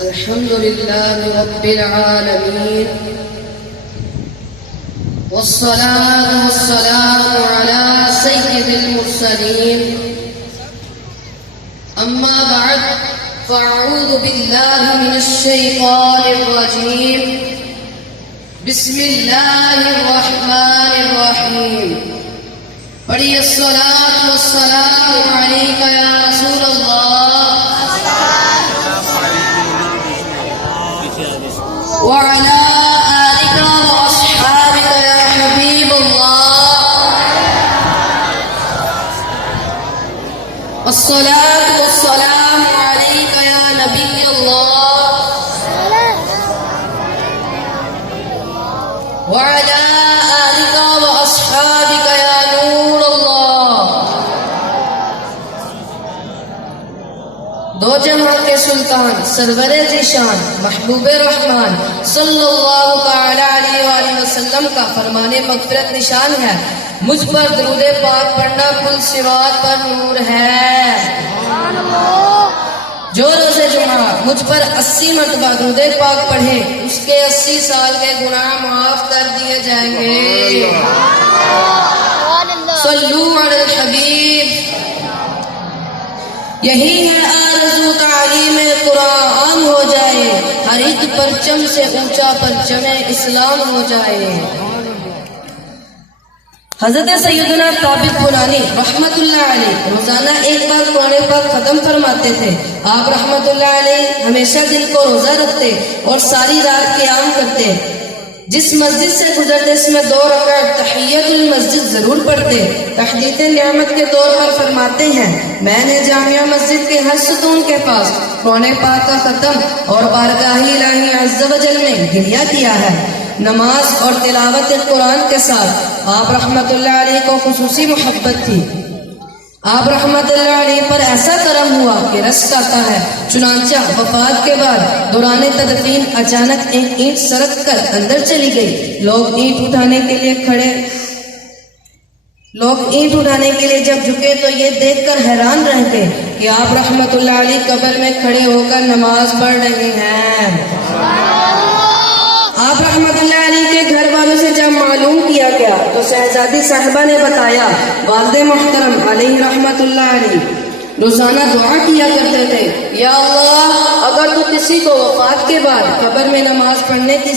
الحمد لله رب العالمين والصلاة والسلام على سيد المرسلين أما بعد فأعوذ بالله من الشيطان الرجيم بسم الله الرحمن الرحيم پڑھیے الصلاة والسلام علیک یا رسول اللہ وعلى آلك وأصحابك يا حبيب الله الصلاة والسلام عليك يا نبي الله وعلى آلك وأصحابك يا نور الله دو جہاں کے سلطان سرور ذیشان محبوب رحمان صلی اللہ تعالی علیہ وآلہ وسلم کا فرمان مغفرت نشان ہے، مجھ پر درود پاک پڑھنا پل صراط پر نور ہے۔ جو روز جمعہ مجھ پر 80 مرتبہ درود پاک پڑھے اس کے 80 سال کے گناہ معاف کر دیے جائیں گے۔ صلو علی الحبیب۔ یہی ہے آرزو تعلیم قرآن ہو جائے، ہر ایک پرچم سے اونچا پرچم اسلام ہو جائے۔ حضرت سیدنا ثابت بنانی رحمت اللہ علیہ روزانہ ایک بار قرآن پاک ختم فرماتے تھے۔ آپ رحمت اللہ علیہ ہمیشہ دل کو روزہ رکھتے اور ساری رات قیام کرتے۔ جس مسجد سے گزرتے اس میں 2 رکعت تحیت المسجد ضرور پڑھتے۔ تحدیث نعمت کے طور پر فرماتے ہیں، میں نے جامعہ مسجد کے ہر ستون کے پاس قرآن پاک کا ختم اور بارگاہ الہی عز و جل میں گریہ کیا ہے۔ نماز اور تلاوت قرآن کے ساتھ آپ رحمت اللہ علیہ کو خصوصی محبت تھی۔ آپ رحمت اللہ علیہ پر ایسا کرم ہوا کہ رس آتا ہے۔ چنانچہ وفات کے بعد دوران تدفین اچانک ایک اینٹ سرک کر اندر چلی گئی۔ لوگ اینٹ اٹھانے کے لیے جب جھکے تو یہ دیکھ کر حیران رہ گئے کہ آپ رحمت اللہ علیہ قبر میں کھڑے ہو کر نماز پڑھ رہے ہیں۔ آپ رحمت اللہ علیہ کے گھر والوں سے جب معلوم کیا گیا تو شہزادی صاحبہ نے بتایا، والد محترم علیہ رحمت اللہ علیہ روزانہ دعا کیا کرتے تھے، یا اللہ اگر تو کسی کو وفات کے بعد قبر میں نماز پڑھنے کی